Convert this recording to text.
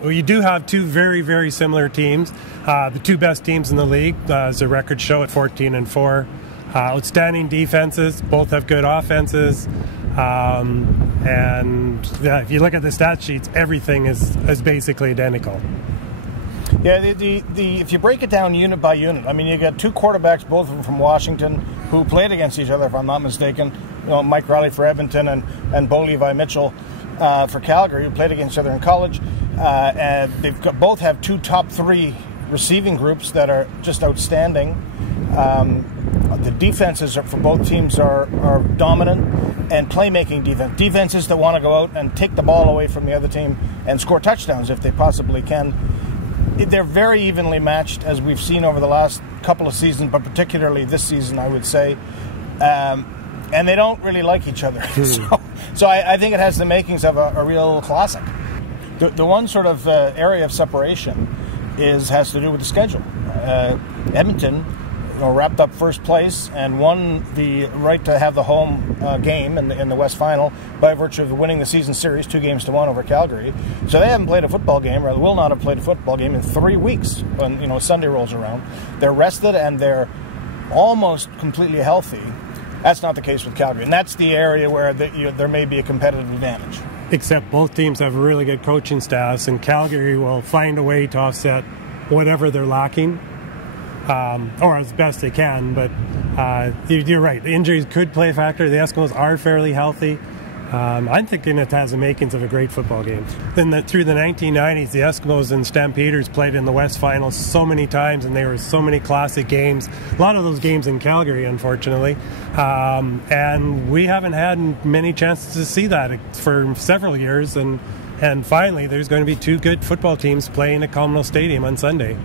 Well, you do have two very, very similar teams. The two best teams in the league, as the records show, at 14-4. Outstanding defenses. Both have good offenses. And if you look at the stat sheets, everything is basically identical. Yeah, if you break it down unit by unit, I mean, you got two quarterbacks, both of them from Washington, who played against each other, if I'm not mistaken. You know, Mike Riley for Edmonton and Bo Levi Mitchell for Calgary, who played against each other in college. And both have two top three receiving groups that are just outstanding. The defenses for both teams are dominant, and playmaking defenses that want to go out and take the ball away from the other team and score touchdowns if they possibly can. They're very evenly matched, as we've seen over the last couple of seasons, but particularly this season, I would say. And they don't really like each other. So I think it has the makings of a real classic. The one sort of area of separation has to do with the schedule. Edmonton, wrapped up first place and won the right to have the home game in the West Final by virtue of winning the season series 2-1 over Calgary. So they haven't played a football game, or will not have played a football game in 3 weeks when Sunday rolls around. They're rested and they're almost completely healthy. That's not the case with Calgary, and that's the area where there may be a competitive advantage. Except both teams have really good coaching staffs, and Calgary will find a way to offset whatever they're lacking. Or as best they can, but you're right. The injuries could play a factor. The Eskimos are fairly healthy. I'm thinking it has the makings of a great football game. Through the 1990s, the Eskimos and Stampeders played in the West Final so many times, and there were so many classic games. A lot of those games in Calgary, unfortunately. And we haven't had many chances to see that for several years. And finally, there's going to be two good football teams playing at Commonwealth Stadium on Sunday.